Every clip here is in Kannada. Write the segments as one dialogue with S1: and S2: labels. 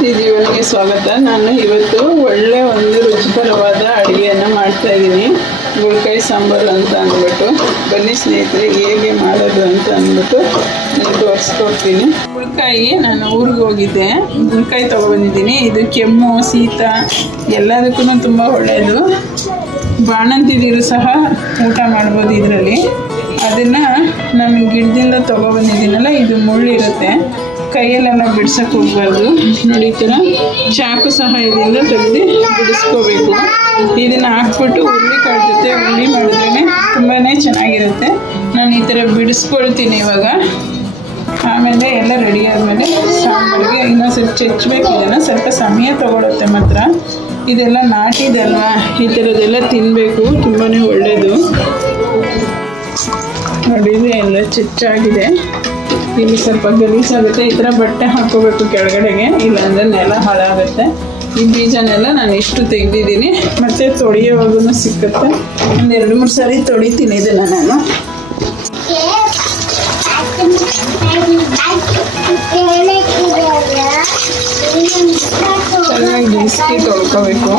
S1: ಜೀವನಿಗೆ ಸ್ವಾಗತ. ನಾನು ಇವತ್ತು ಒಳ್ಳೆ ಒಂದು ರುಚಿಕರವಾದ ಅಡುಗೆಯನ್ನು ಮಾಡ್ತಾ ಇದ್ದೀನಿ. ಗುಳ್ಕಾಯಿ ಸಾಂಬಾರು ಅಂತ ಅಂದ್ಬಿಟ್ಟು. ಬನ್ನಿ ಸ್ನೇಹಿತರೆ, ಹೇಗೆ ಮಾಡೋದು ಅಂತ ಅಂದ್ಬಿಟ್ಟು ನಾನು ತೋರಿಸ್ಕೊಡ್ತೀನಿ. ಗುಳ್ಕಾಯಿ ನಾನು ಊರಿಗೆ ಹೋಗಿದ್ದೆ. ಗುಳ್ಕಾಯಿ ತೊಗೊಬಂದಿದ್ದೀನಿ ಇದು ಕೆಮ್ಮು, ಶೀತ, ಎಲ್ಲದಕ್ಕೂ ತುಂಬ ಒಳ್ಳೆಯದು ಬಾಣಂತಿದಿರು ಸಹ ಊಟ ಮಾಡ್ಬೋದು ಇದರಲ್ಲಿ. ಅದನ್ನು ನಾನು ಗಿಡದಿಂದ ತೊಗೊಬಂದಿದ್ದೀನಲ್ಲ ಇದು ಮುಳ್ಳಿರುತ್ತೆ. ಕೈಯಲ್ಲೆಲ್ಲ ಬಿಡ್ಸಕ್ಕೆ ಹೋಗ್ಬಾರ್ದು. ನೋಡಿ ಈ ಥರ ಚಾಕು ಸಹಾಯದಿಂದ ತೆಗೆದು ಬಿಡಿಸ್ಕೋಬೇಕು. ಇದನ್ನು ಹಾಕ್ಬಿಟ್ಟು ಹುರುಳಿಕಾಳು ಜೊತೆ ಹುಳಿ ಮಾಡಿದ್ರೆ ತುಂಬಾ ಚೆನ್ನಾಗಿರುತ್ತೆ. ನಾನು ಈ ಥರ ಬಿಡಿಸ್ಕೊಳ್ತೀನಿ ಇವಾಗ. ಆಮೇಲೆ ಎಲ್ಲ ರೆಡಿ ಆದಮೇಲೆ ಸಾಂಬಾರಿಗೆ ಇನ್ನೊಂದು ಸ್ವಲ್ಪ ಚೆಚ್ಚಬೇಕು ಇದನ್ನು ಸ್ವಲ್ಪ ಸಮಯ ತಗೊಳುತ್ತೆ ಮಾತ್ರ. ಇದೆಲ್ಲ ನಾಟಿದಲ್ವಾ ಈ ಥರದ್ದೆಲ್ಲ ತಿನ್ನಬೇಕು ತುಂಬಾ ಒಳ್ಳೆಯದು ನೋಡಿ ಎಲ್ಲ ಚೆಚ್ಚಾಗಿದೆ ಇಲ್ಲಿ ಸ್ವಲ್ಪ ಗಲೀಜಾಗುತ್ತೆ ಈ ಥರ ಬಟ್ಟೆ ಹಾಕೋಬೇಕು ಕೆಳಗಡೆಗೆ. ಇಲ್ಲಾಂದರೆ ನೆಲ ಹಾಳಾಗುತ್ತೆ. ಈ ಬೀಜನೆಲ್ಲ ನಾನು ಇಷ್ಟು ತೆಗೆದಿದ್ದೀನಿ. ಮತ್ತು ತೊಳೆಯೋವಾಗೂ ಸಿಕ್ಕುತ್ತೆ. ಒಂದು ಎರಡು ಮೂರು ಸಾರಿ ತೊಳಿತೀನಿ ಇದನ್ನು ನಾನು. ಚೆನ್ನಾಗಿ ಬಿಸಿ ತೊಳ್ಕೋಬೇಕು.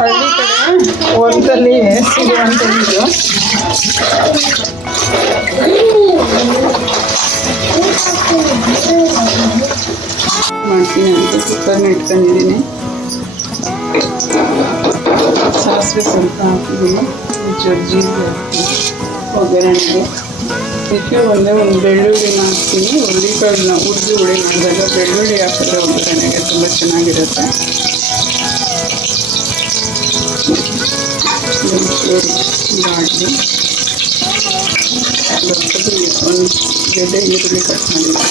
S1: ಹಳ್ಳಿ ಕಡೆ ಹೊಲದಲ್ಲಿ ಸಿಗುವಂಥದ್ದು ಮಾಡ್ತೀನಿ ಅಂತ ಕುಕ್ಕರ್ನ ಇಟ್ಕೊಂಡಿದ್ದೀನಿ ಸಾಸಿವೆ ಸ್ವಲ್ಪ ಹಾಕಿದ್ದೀನಿ ಜೀರಿಗೆ ಹಾಕ್ತೀನಿ ಒಗ್ಗರಣೆಗೆ ಇದಕ್ಕೆ ಒಂದೇ ಒಂದು ಬೆಳ್ಳುಳ್ಳಿನ ಹಾಕ್ತೀನಿ ಹುರುಳಿಕಾಳನ್ನ ಉದ್ದು ಹುಳಿ ಮಾಡಿದಾಗ ಬೆಳ್ಳುಳ್ಳಿ ಹಾಕಿದ್ರೆ ಒಗ್ಗರಣೆಗೆ ತುಂಬ ಚೆನ್ನಾಗಿರುತ್ತೆ ಒಂಚೂರು ಬಾಣಲೆ ದೊಡ್ಡದು ಒಂದು ಗೆಡ್ಡೆ ಈರುಳ್ಳಿ ಕಟ್ ಮಾಡಿದ್ದೀನಿ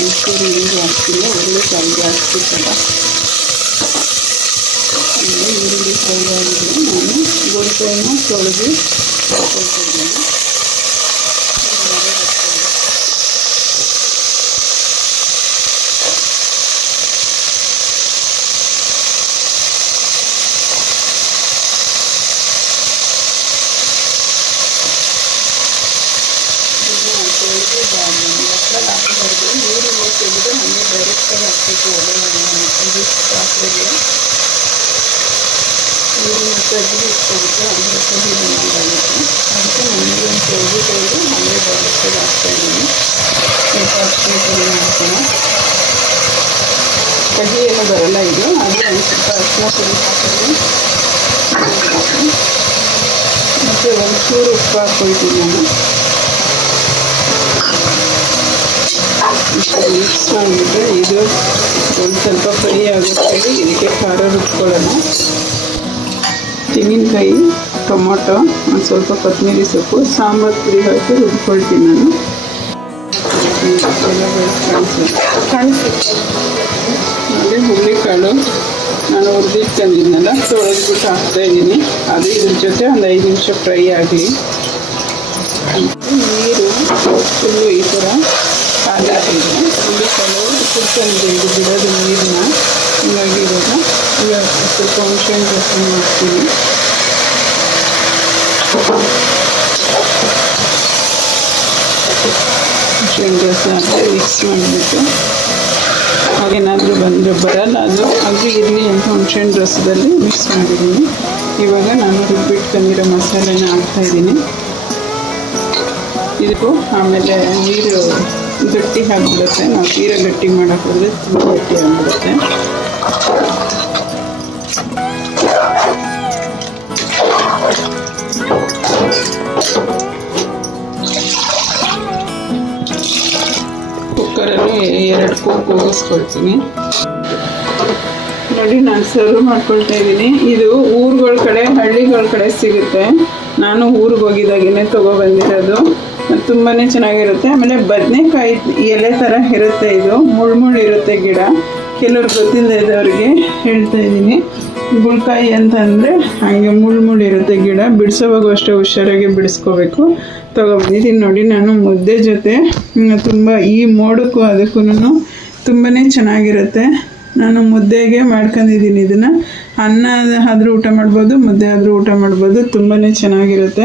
S1: ಒಂಚೂರು ನೀರು ಹಾಕ್ತೀನಿ ಒಳ್ಳೆ ಕಾಯಿಗೆ ಹಾಕ್ಬಿಟ್ಟಲ್ಲ ಆಮೇಲೆ ಈರುಳ್ಳಿ ಫ್ರೈ ಆಗಿದ್ರೆ ನಾನು ಗೋಲ್ಕಾಯನ್ನು ತೊಳೆದು ಹಾಕೊಳ್ತಾ ಇದ್ದೀನಿ ಹಾಕಬಾರ್ದು ನೀರು ತೆಗೆದು ನಮಗೆ ಡೈರೆಕ್ಟಾಗಿ ಹಾಕಬೇಕು ಒಳ್ಳೆ ಪಾತ್ರೆಗೆ ನೀರನ್ನ ಇಟ್ಕೊಬಿಟ್ಟು ಅದರ ಕಹಿ ಬಂದಾಗುತ್ತೆ ಅದಕ್ಕೆ ನೀರನ್ನು ತೆಗೆದು ತೆಗೆದು ಹಾಗೆ ಡೈರೆಕ್ಟಾಗಿ ಹಾಕ್ತಾಯಿದ್ದೀನಿ ಸ್ವಲ್ಪ ಅರಿಶಿನ ಪುಡಿ ಮಾಡ್ತೀನಿ ಕಹಿ ಏನು ಬರಲ್ಲ ಇದು ಒಂದು ಸ್ವಲ್ಪ ಅರಿಶಿನ ಪುಡಿ ಹಾಕಿದ್ರೆ ಮತ್ತು ಒಂಚೂರು ಉಪ್ಪು ಹಾಕ್ಕೊಳ್ತೀನಿ ನಾನು ಮಿಕ್ಸ್ ಮಾಡಿಬಿಟ್ಟು ಇದು ಒಂದು ಸ್ವಲ್ಪ ಫ್ರೈ ಆಗುತ್ತೆ ಇದಕ್ಕೆ ಖಾರ ರುಬ್ಕೊಳ್ಳೋಣ ತೆಂಗಿನಕಾಯಿ, ಟೊಮೊಟೊ, ಒಂದು ಸ್ವಲ್ಪ ಕೊತ್ತಂಬರಿ ಸೊಪ್ಪು, ಸಾಂಬಾರು ಪುಡಿ ಹಾಕಿ ರುಬ್ಕೊಳ್ತೀನಿ ನಾನು. ಆಮೇಲೆ ಹುರುಳಿಕಾಳು, ನಾನು ಹುರಿದಿಟ್ಕೊಂಡಿದ್ನಲ್ಲ ತೊಳೆದ್ಬಿಟ್ಟು ಹಾಕ್ತಾಯಿದ್ದೀನಿ ಅದು ಇದ್ರ ಜೊತೆ ಒಂದು ಐದು ನಿಮಿಷ ಫ್ರೈ ಆಗಲಿ. ನೀರು ಫುಲ್ಲು ಈ ಥರ ಹುರುಳಿಕಾಳು ಕುಡ್ಕೊಂಡು ಇದು ಬಿಡೋದು ಇವಾಗ ಈಗ ಸ್ವಲ್ಪ ಮಾಡ್ತೀನಿ ಹುಣಸೆಹಣ್ಣು ರಸ ಹಾಕಿ ಮಿಕ್ಸ್ ಮಾಡಿಬಿಟ್ಟು ಹಾಗೇನಾದರೂ ಬಂದರೆ ಬರಲ್ಲ ಅದು ಹಾಗೆ ಇರಲಿ ಅಂತ ರಸದಲ್ಲಿ ಮಿಕ್ಸ್ ಮಾಡಿದ್ದೀನಿ ಇವಾಗ ನಾನು ರುಬ್ಬಿಟ್ಕೊಂಡಿರೋ ಮಸಾಲೆನ ಹಾಕ್ತಾಯಿದ್ದೀನಿ ಇದಕ್ಕೂ ಆಮೇಲೆ ನೀರು ಗಟ್ಟಿ ಆಗಿಬಿಡುತ್ತೆ ನಾವು ತೀರ ಗಟ್ಟಿ ಮಾಡೋಕೆ ಹೋದರೆ ತುಂಬ ಗಟ್ಟಿ ಆಗಿಬಿಡುತ್ತೆ. ಕುಕ್ಕರಲ್ಲಿ ಎರಡು ಕೂಗು ಕೂಗಿಸ್ಕೊಳ್ತೀನಿ ನೋಡಿ, ನಾನು ಸರ್ವ್ ಮಾಡ್ಕೊಳ್ತಾ ಇದ್ದೀನಿ. ಇದು ಊರುಗಳ ಕಡೆ, ಹಳ್ಳಿಗಳ ಕಡೆ ಸಿಗುತ್ತೆ. ನಾನು ಊರಿಗೆ ಹೋಗಿದ್ದಾಗೇ ತೊಗೊಬಂದಿರೋದು ತುಂಬಾ ಚೆನ್ನಾಗಿರುತ್ತೆ. ಆಮೇಲೆ ಬದನೆಕಾಯಿ ಎಲೆ ಥರ ಇರುತ್ತೆ ಇದು. ಮುಳ್ಮುಳ್ ಇರುತ್ತೆ ಗಿಡ. ಕೆಲವ್ರು ಗೊತ್ತಿಲ್ಲದೆ ಇದ್ದವ್ರಿಗೆ ಹೇಳ್ತಾ ಇದ್ದೀನಿ. ಗುಳ್ಕಾಯಿ ಅಂತಂದರೆ ಹಾಗೆ ಮುಳ್ಮುಳ್ ಇರುತ್ತೆ ಗಿಡ. ಬಿಡಿಸೋವಾಗ ಅಷ್ಟೇ ಹುಷಾರಾಗಿ ಬಿಡಿಸ್ಕೋಬೇಕು. ತೊಗೊಬಂದಿದ್ದೀನಿ ನೋಡಿ ನಾನು ಮುದ್ದೆ ಜೊತೆ. ತುಂಬ ಈ ಮೋಡಕ್ಕೂ ಅದಕ್ಕೂ ತುಂಬಾ ಚೆನ್ನಾಗಿರುತ್ತೆ. ನಾನು ಮುದ್ದೆಗೆ ಮಾಡ್ಕೊಂಡಿದ್ದೀನಿ ಇದನ್ನು. ಅನ್ನ ಆದರೂ ಊಟ ಮಾಡ್ಬೋದು, ಮುದ್ದೆ ಆದರೂ ಊಟ ಮಾಡ್ಬೋದು. ತುಂಬಾ ಚೆನ್ನಾಗಿರುತ್ತೆ.